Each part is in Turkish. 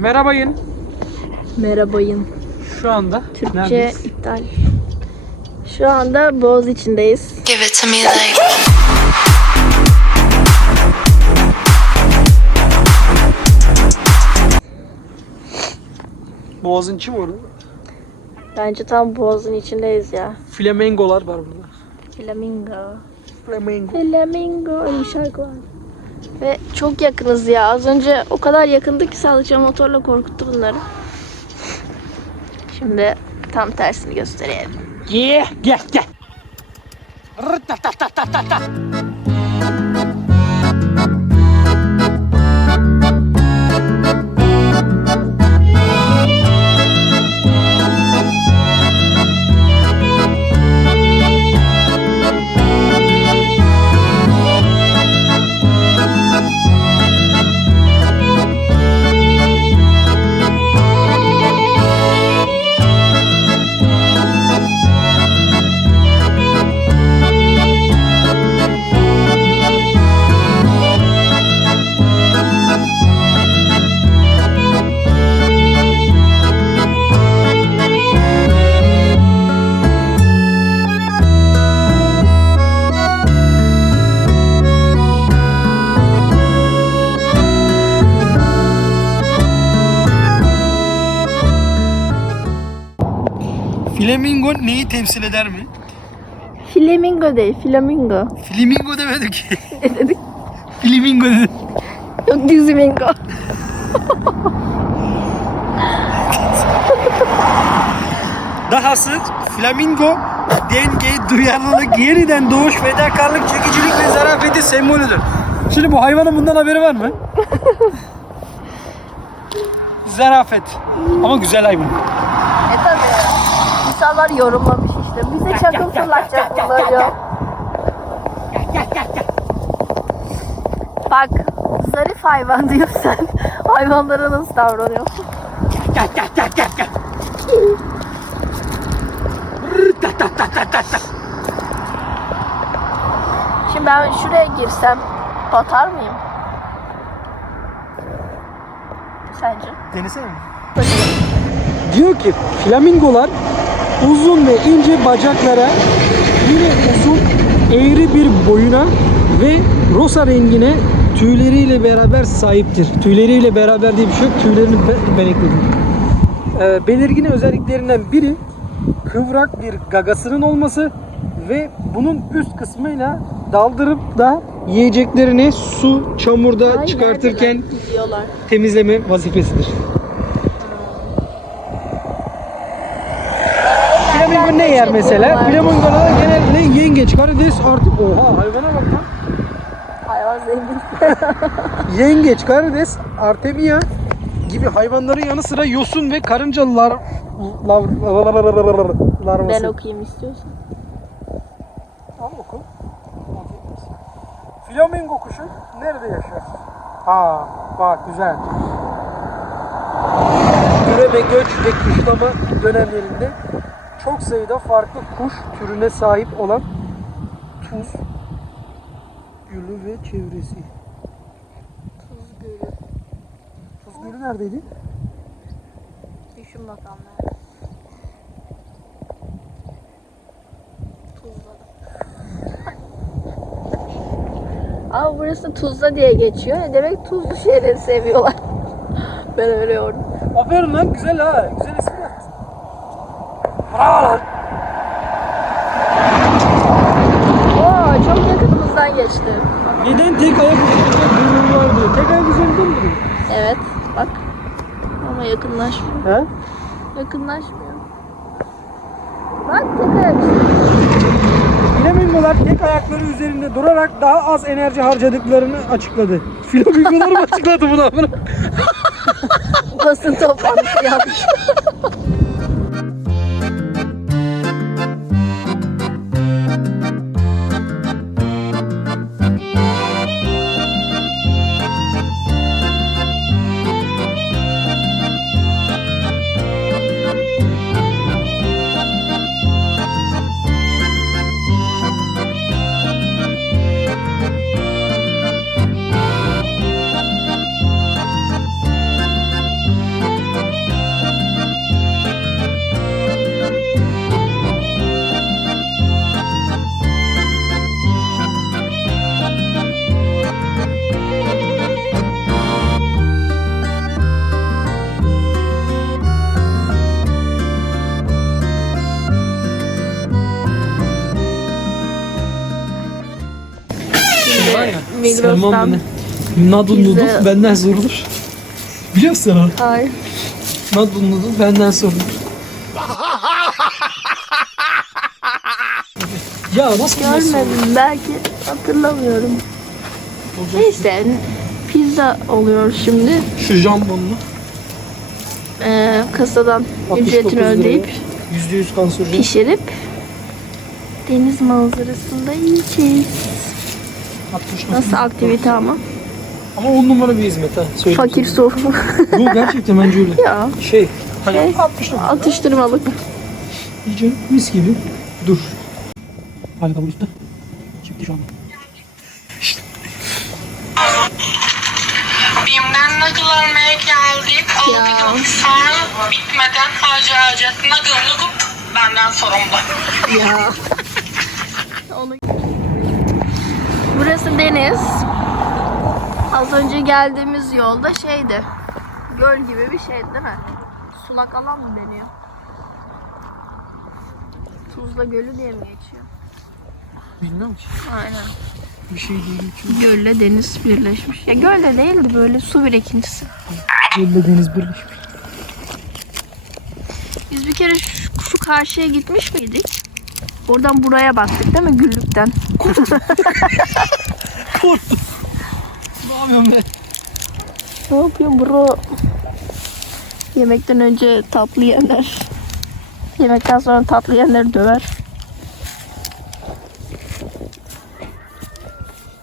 Merhabayın. Merhabayın. Şu anda Türkçe neredeyiz? iptal. Şu anda Boğaz içindeyiz. Give it to me like Boğazın içi mi orada? Bence tam Boğaz'ın içindeyiz ya. Flamengolar var burada. Flamingo. Flamengo. Flamingo öyle bir şarkı var. Ve çok yakınız ya. Az önce o kadar yakındı ki sadece motorla korkuttu bunları. Şimdi tam tersini göstereyim. Yeah, gel gel. Flamingo neyi temsil eder mi? Flamingo değil, flamingo. Flamingo demedik. Ne dedik? Flamingo dedik. Yok dizimingo. Dahası flamingo denge, duyarlılık, yeniden doğuş, fedakarlık, çekicilik ve zarafeti sembolüdür. Şimdi bu hayvanın bundan haberi var mı? Zarafet. Ama güzel hayvan. E. İnsanlar yorumlamış işte. Bize çakıl fırlatacak bunları. Bak zarif hayvan diyorsan hayvanlara nasıl davranıyorsun? Gel gel gel gel gel. Şimdi ben şuraya girsem batar mıyım? Sence? Denesene mi? Diyor ki flamingolar uzun ve ince bacaklara yine uzun eğri bir boyuna ve rosa rengine tüyleriyle beraber sahiptir. Tüyleriyle beraber diye bir şey yok. Tüylerini be- ben ekledim. Ee, belirgin özelliklerinden biri kıvrak bir gagasının olması ve bunun üst kısmıyla daldırıp da yiyeceklerini su, çamurda Ay, çıkartırken temizleme vazifesidir. Flamingo ne yer mesela? Flamingolar genellikle yengeç, karides artık oha hayvana bak lan. Hayvan zengin. Yengeç, karides, artemia gibi hayvanların yanı sıra yosun ve karıncalar lav, larvası. ben okuyayım istiyorsan. Al oku. Flamingo kuşu nerede yaşar? Ha, bak güzel. Üreme, göç ve kuşlama dönemlerinde çok sayıda farklı kuş türüne sahip olan Tuz Gölü ve çevresi. Tuz Gölü. Tuz Gölü neredeydi? Düşün bakalım. Ama burası Tuzla diye geçiyor. E Demek tuzlu şeyleri seviyorlar. ben öyle yordum. Aferin lan güzel ha. Güzel isim yapmışsın. Bravo lan. Oo çok yakınımızdan geçti. Neden tek ayak üzerinde var diyor. Tek ayak üzerinde mi duruyor? Evet bak. Ama yakınlaşmıyor. He? Yakınlaşmıyor. Bak tek ayak. Flamingolar tek ayakları üzerinde durarak daha az enerji harcadıklarını açıkladı. Flamingolar mı açıkladı bunu? Bunu- Basın toplantısı yapmış. Migros'tan. mı ne? Noodle Pizza. noodle benden sorulur. Biliyor musun onu? Hayır. Noodle noodle benden sorulur. ya nasıl? Görmedim belki hatırlamıyorum. Neyse pizza oluyor şimdi. Şu jambonlu. Ee, kasadan 69 ücretini ödeyip %100 kanserli. pişirip deniz manzarasında yiyeceğiz. 69. Nasıl aktivite ama? Ama on numara bir hizmet ha. Söyleyeyim Fakir sana. sofra. Yok gerçekten bence öyle. ya Şey. Hani Şey, 69. atıştırmalık. Yiyeceksin mis gibi. Dur. Hadi kabul etti. Çıktı şu an. Bim'den nakıl almaya geldik. Ya. Aldık sonra bitmeden harca harca nakıl nakıl benden sorumlu. Ya. Onu... Burası deniz. Az önce geldiğimiz yolda şeydi. Göl gibi bir şeydi değil mi? Sulak alan mı deniyor? Tuzla Gölü diye mi geçiyor? Bilmiyorum ki. Aynen. Bir şey değil. ki. Gölle deniz birleşmiş. Ya göl de değildi böyle su birikintisi. Celle deniz birleşmiş. Biz bir kere şu, şu karşıya gitmiş miydik? Oradan buraya baktık değil mi güllükten? Korktum. ne yapıyorum ben? Ne yapıyorsun bro? Yemekten önce tatlı yerler. Yemekten sonra tatlı yerler döver.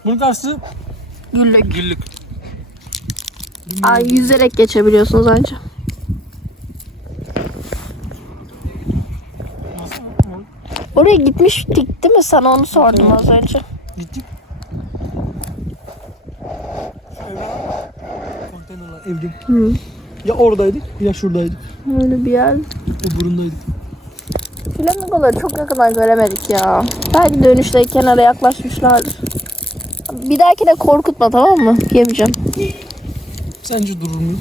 Bunun karşısı Güllük. güllük. Ay yüzerek geçebiliyorsunuz anca. Oraya gitmiştik değil mi? Sana onu sordum az önce. Gittik. Evde. Hı. Ya oradaydık ya şuradaydık. Öyle bir yer. O burundaydık. Flamingoları çok yakından göremedik ya. Belki dönüşte kenara yaklaşmışlardır. Bir dahakine korkutma tamam mı? Yemeyeceğim. Sence durur muyum?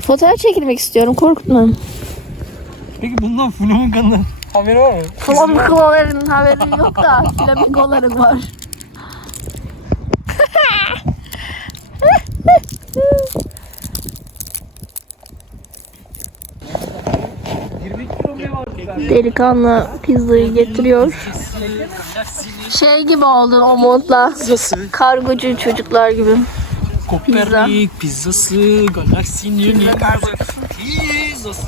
Fotoğraf çekilmek istiyorum korkutma. Peki bundan flamingondan haberi var mı? Flamingoların haberi yok da flamingoların var. Delikanlı pizzayı getiriyor. Şey gibi oldun o montla. Pizzası. Kargocu çocuklar gibi. Kopernik pizzası, galaksinin pizzası.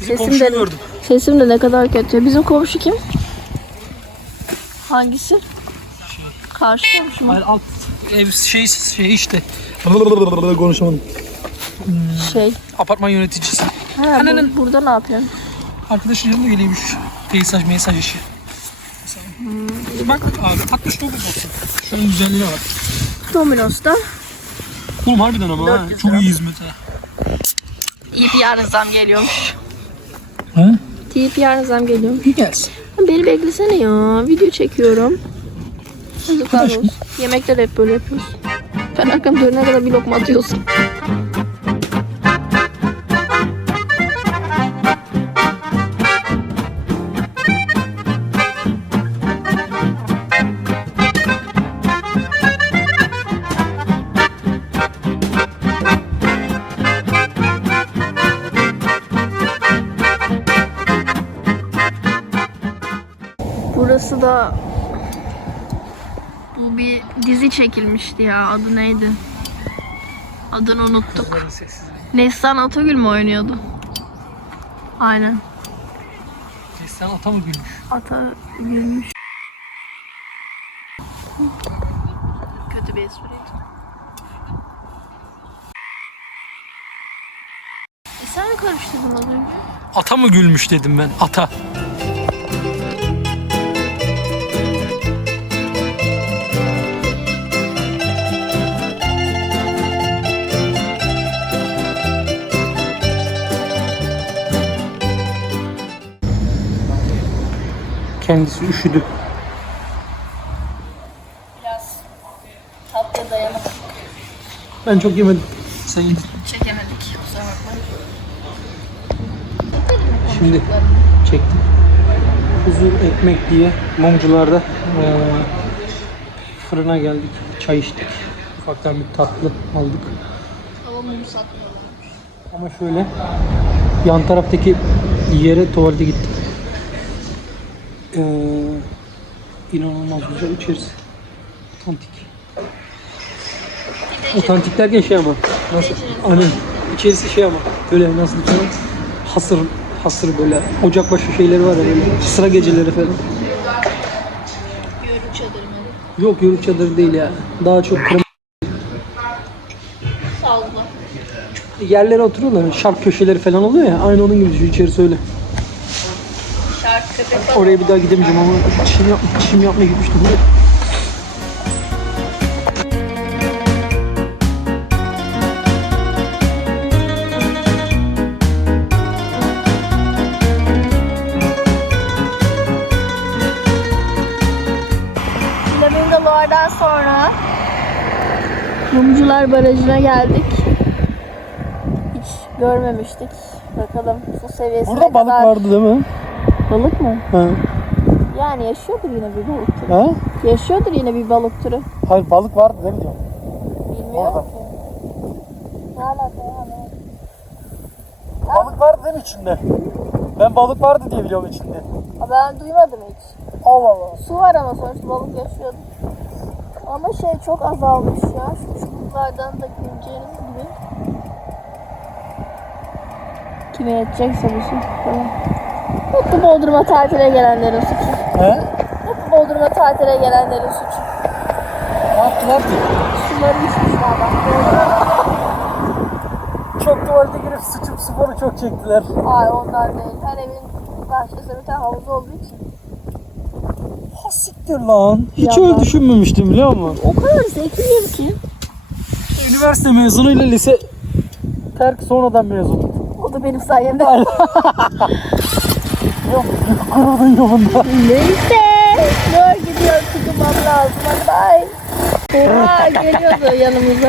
Sesim gördüm. Sesim de ne kadar kötü. Bizim komşu kim? Hangisi? Karşı komşu mu? Hayır alt ev şey şey işte. Konuşamadım. Şey. Apartman yöneticisi. Ha, bu- burada ne yapıyorsun? Arkadaşın yanına geliyormuş. Mesaj mesaj işi. Bak abi 69 olsun. Şunun güzelliğine bak. Domino's'ta. Oğlum harbiden ama ha. 400 Çok iyi hizmet ha. Tip yarın zam geliyormuş. Ha? Tip yarın zam geliyormuş. Gelsin. Beni beklesene ya. Video çekiyorum. Yazıklar olsun. Yemekte de hep böyle yapıyoruz. Ben arkam dönene kadar bir lokma atıyorsun. Burası da bu bir dizi çekilmişti ya. Adı neydi? Adını unuttuk. Neslihan Atagül mü oynuyordu? Aynen. Sen ata mı gülmüş? Ata gülmüş. Kötü bir espriydi. E sen mi karıştırdın az önce? Ata mı gülmüş dedim ben. Ata. Kendisi üşüdü. Biraz tatlı dayanamadık. Ben çok yemedim. Sen yedin. Çekemedik. Kusura bakma. Şimdi çektim. Huzur ekmek diye mumcularda eee, fırına geldik. Çay çay içtik. Ufaktan bir tatlı aldık. Ama mum satmıyorlar. Ama şöyle yan taraftaki yere tuvalete gittik. Ee, inanılmaz güzel içerisi. Otantik. Otantik derken şey ama. Nasıl? Aynen. İçerisi şey ama. Böyle nasıl diyeyim? Hasır, hasır böyle. Ocakbaşı şeyleri var ya böyle. Sıra geceleri falan. Yörük çadırı mı? Yok yörük çadırı değil ya. Daha çok krem Salla. yerlere oturuyorlar. Şark köşeleri falan oluyor ya. Aynı onun gibi düşün. İçerisi öyle. Oraya bir daha gidemeyeceğim ama çim, yap, çim yapmaya gitmiştim. Flamingolardan sonra Mumcular Barajı'na geldik. Hiç görmemiştik. Bakalım su seviyesi ne kadar... değil mi? Balık mı? Ha. Yani yaşıyordur yine bir balık türü. ha? Yaşıyordur yine bir balık türü. Hayır balık vardı diyorum? Bilmiyorum Orada. ki. Ne ya? ne? Balık vardı değil mi içinde? Ben balık vardı diye biliyorum içinde. Ha, Ben duymadım hiç. Allah Allah. Su var ama sonuçta balık yaşıyordu. Ama şey çok azalmış ya. Şu çubuklardan da göreceğiniz gibi. Kime yetecekse bu su. Tamam. Mutlu Bodrum'a tatile gelenlerin suçu. He? Mutlu Bodrum'a tatile gelenlerin suçu. Ne yaptılar ki? Suları içmişler bak. Çok tuvalete girip sıçıp sporu çok çektiler. Ay onlar değil. Her evin bahçesinde bir tane havuz olduğu için. Ha siktir lan. Hiç Yalan. öyle düşünmemiştim biliyor musun? O kadar zekiyim ki. Üniversite mezunuyla lise terk sonradan mezun. O da benim sayemde. Gururun yolunda. Neyse. Dur gidiyor tutmam lazım. Bay. Oha geliyordu yanımıza.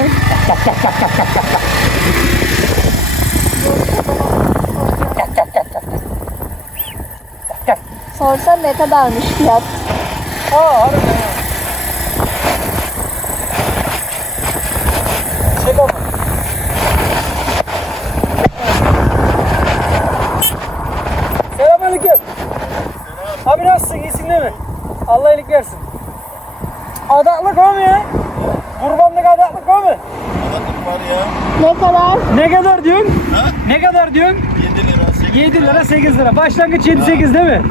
Sorsan ne kadarmış fiyat? Ha harbiden ya. Şaka mı? Selamünaleyküm. Abi nasılsın? İyisin değil mi? Allah iyilik versin. Adaklık var mı ya? Kurbanlık adaklık var mı? Ne kadar? Ne kadar diyorsun? Ne kadar diyorsun? 7 lira, 8 lira, 8 lira. Başlangıç 7-8 değil mi?